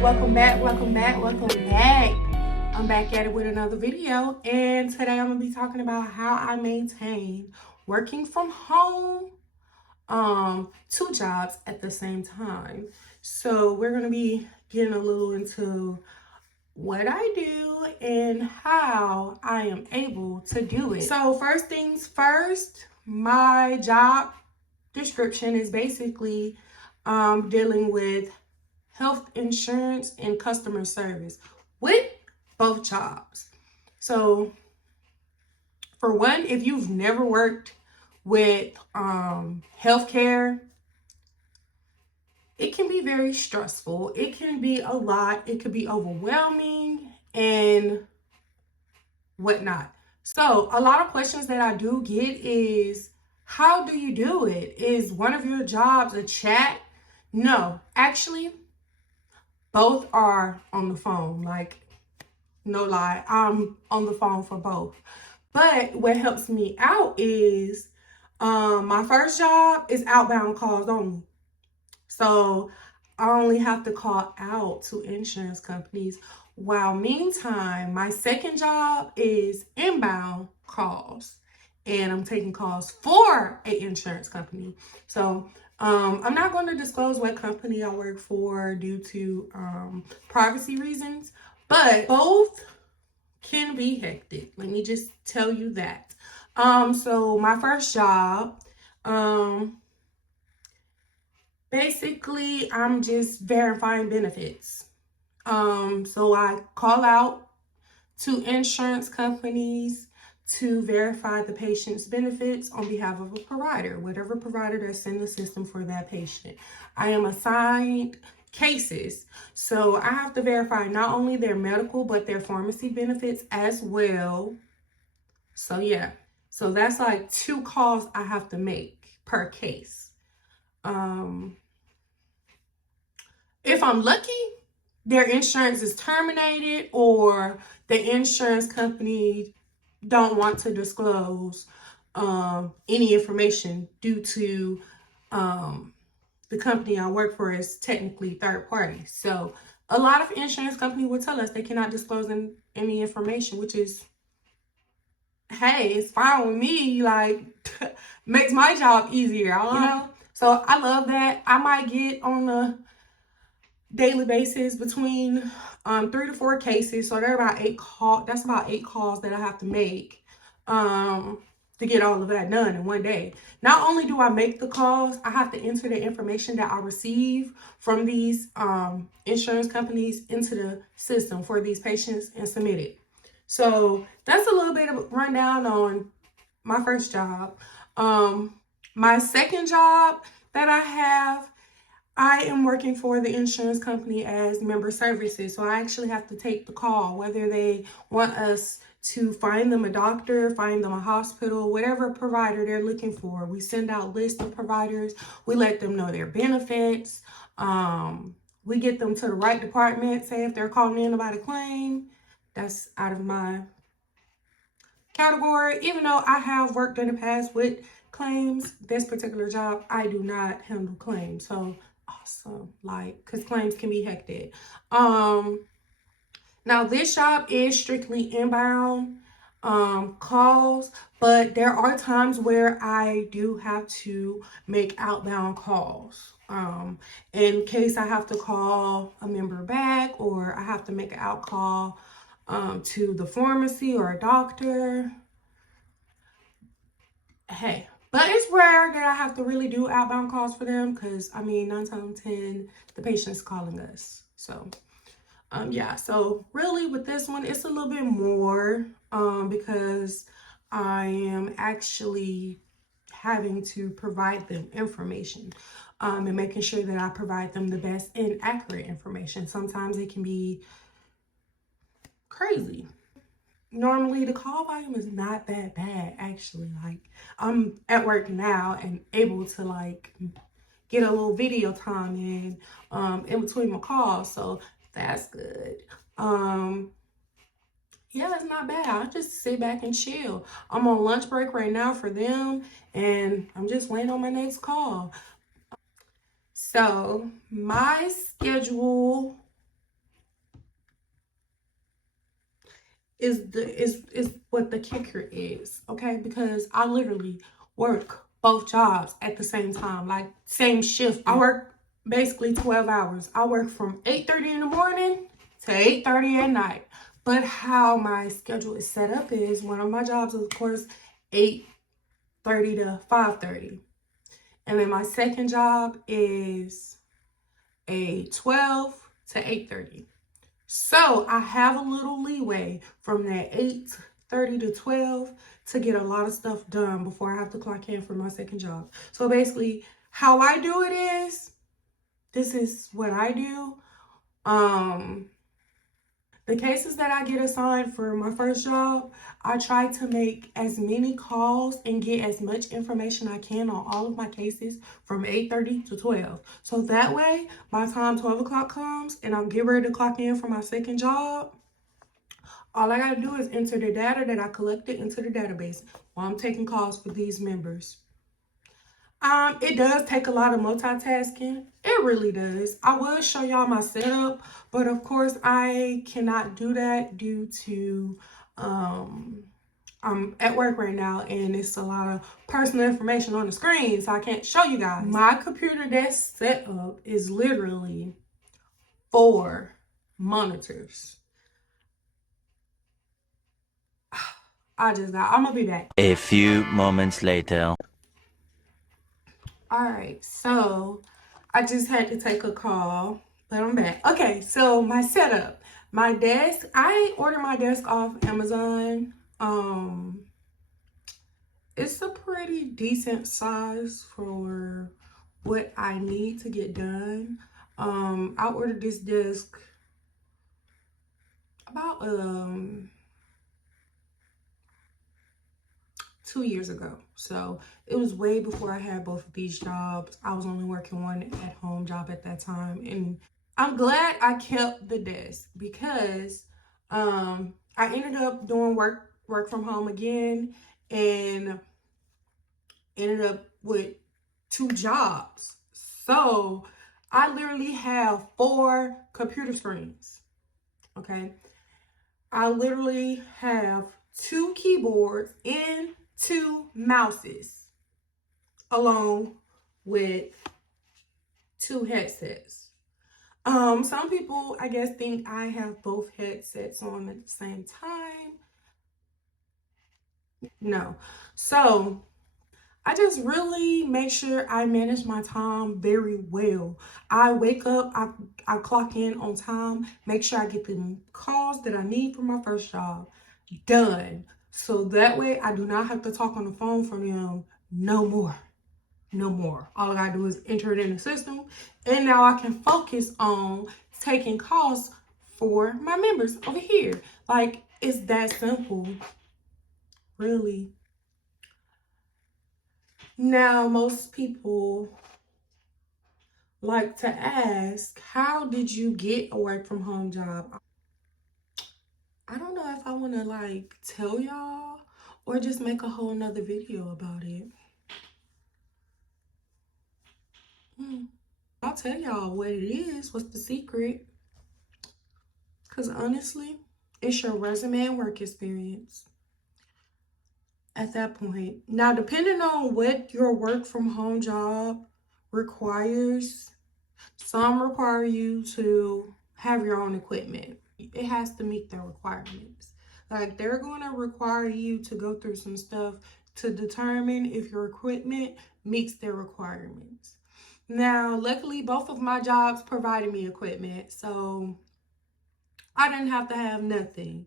Welcome back. I'm back at it with another video, and today I'm gonna be talking about how I maintain working from home, two jobs at the same time. So we're gonna be getting a little into what I do and how I am able to do it. So first things first, my job description is basically dealing with health insurance and customer service with both jobs. So for one, if you've never worked with healthcare, it can be very stressful. It can be a lot. It could be overwhelming and whatnot. So a lot of questions that I do get is, how do you do it? Is one of your jobs a chat? No, actually, both are on the phone. Like, no lie, I'm on the phone for both. But what helps me out is my first job is outbound calls only. So I only have to call out to insurance companies. While meantime, my second job is inbound calls. And I'm taking calls for an insurance company. So I'm not going to disclose what company I work for due to privacy reasons, but both can be hectic. Let me just tell you that. So my first job, basically I'm just verifying benefits. So I call out to insurance companies to verify the patient's benefits on behalf of a provider, whatever provider that's in the system for that patient. I am assigned cases, so I have to verify not only their medical but their pharmacy benefits as well. So yeah, so that's like 2 calls I have to make per case. If I'm lucky, their insurance is terminated or the insurance company don't want to disclose any information due to the company I work for is technically third party. So a lot of insurance companies will tell us they cannot disclose any information, which is, hey, it's fine with me. Like, makes my job easier, you know? So I love that. I might get on a daily basis between 3 to 4 cases. So they're about 8 calls. That's about 8 calls that I have to make to get all of that done in one day. Not only do I make the calls, I have to enter the information that I receive from these insurance companies into the system for these patients and submit it. So that's a little bit of a rundown on my first job. My second job that I have, I am working for the insurance company as member services. So I actually have to take the call, whether they want us to find them a doctor, find them a hospital, whatever provider they're looking for. We send out lists of providers. We let them know their benefits. We get them to the right department. Say if they're calling in about a claim, that's out of my category. Even though I have worked in the past with claims, this particular job, I do not handle claims. So awesome, like, because claims can be hectic. Now this job is strictly inbound calls, but there are times where I do have to make outbound calls. In case I have to call a member back, or I have to make an out call to the pharmacy or a doctor. Hey, but it's rare that I have to really do outbound calls for them, because I mean 9 times out of 10 the patient's calling us. So yeah, so really with this one it's a little bit more because I am actually having to provide them information and making sure that I provide them the best and accurate information. Sometimes it can be crazy. Normally the call volume is not that bad, actually. Like, I'm at work now and able to like get a little video time in between my calls, so that's good. Yeah, it's not bad. I just sit back and chill. I'm on lunch break right now for them, and I'm just waiting on my next call. So my schedule is what the kicker is, okay? Because I literally work both jobs at the same time, like same shift. I work basically 12 hours. I work from 8:30 in the morning to 8:30 at night. But how my schedule is set up is one of my jobs is, of course, 8:30 to 5:30. And then my second job is a 12 to 8:30. So I have a little leeway from that 8:30 to 12 to get a lot of stuff done before I have to clock in for my second job. So basically, how I do it is, this is what I do. The cases that I get assigned for my first job, I try to make as many calls and get as much information I can on all of my cases from 8:30 to 12. So that way, by the time 12 o'clock comes and I'm getting ready to clock in for my second job, all I gotta do is enter the data that I collected into the database while I'm taking calls for these members. It does take a lot of multitasking. It really does. I will show y'all my setup, but of course I cannot do that due to I'm at work right now and it's a lot of personal information on the screen, so I can't show you guys. My computer desk setup is literally 4 monitors. I'm gonna be back. A few moments later. All right, so I just had to take a call, but I'm back. Okay, so my setup, my desk, I ordered my desk off Amazon. It's a pretty decent size for what I need to get done. I ordered this desk about 2 years ago. So it was way before I had both of these jobs. I was only working one at-home job at that time. And I'm glad I kept the desk because I ended up doing work from home again and ended up with 2 jobs. So I literally have 4 computer screens. Okay. I literally have 2 keyboards and 2 mouses along with 2 headsets. Some people, I guess, think I have both headsets on at the same time. No. So I just really make sure I manage my time very well. I wake up, I clock in on time, make sure I get the calls that I need for my first job done. So that way I do not have to talk on the phone for them no more. No more. All I gotta do is enter it in the system. And now I can focus on taking calls for my members over here. Like, it's that simple. Really. Now, most people like to ask, how did you get a work from home job? I don't know if I want to like tell y'all or just make a whole nother video about it. I'll tell y'all what it is, what's the secret. Because honestly, it's your resume and work experience at that point. Now, depending on what your work from home job requires, some require you to have your own equipment. It has to meet their requirements. Like, they're going to require you to go through some stuff to determine if your equipment meets their requirements. Now, luckily, both of my jobs provided me equipment, so I didn't have to have nothing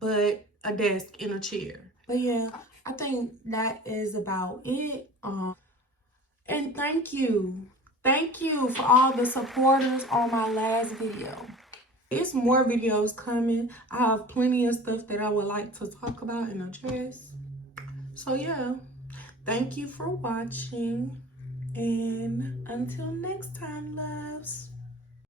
but a desk and a chair. But yeah, I think that is about it. And thank you for all the supporters on my last video. It's more videos coming. I have plenty of stuff that I would like to talk about and address. So yeah, thank you for watching. And until next time, loves.